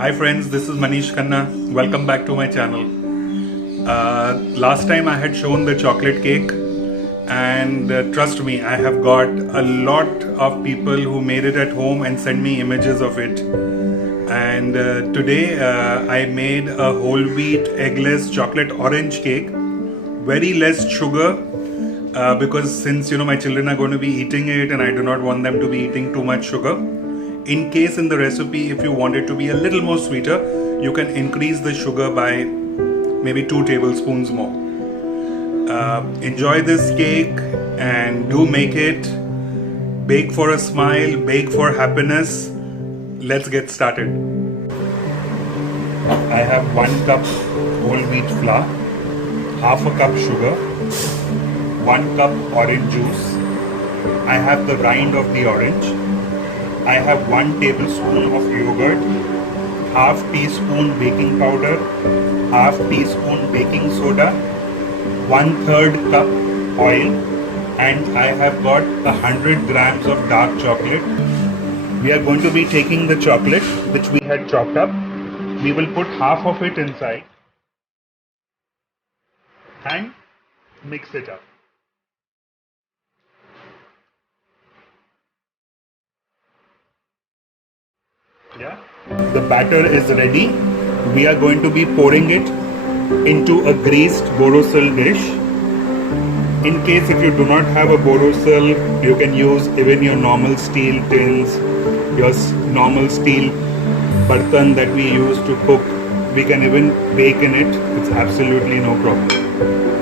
Hi friends, this is Manish Khanna. Welcome back to my channel. Last time I had shown the chocolate cake, and trust me, I have got a lot of people who made it at home and sent me images of it. And today I made a whole wheat eggless chocolate orange cake, very less sugar, because since my children are going to be eating it and I do not want them to be eating too much sugar. In case in the recipe, if you want it to be a little more sweeter, you can increase the sugar by maybe 2 tablespoons more. Enjoy this cake and do make it. Bake for a smile, bake for happiness. Let's get started. I have 1 cup whole wheat flour, half a cup sugar, 1 cup orange juice. I have the rind of the orange. I have 1 tablespoon of yogurt, half teaspoon baking powder, half teaspoon baking soda, 1/3 cup oil, and I have got 100 grams of dark chocolate. We are going to be taking the chocolate which we had chopped up. We will put half of it inside and mix it up. Yeah, the batter is ready. We are going to be pouring it into a greased borosal dish. In case if you do not have a borosal, you can use even your normal steel tins, your normal steel bartan that we use to cook. We can even bake in it. It's absolutely no problem.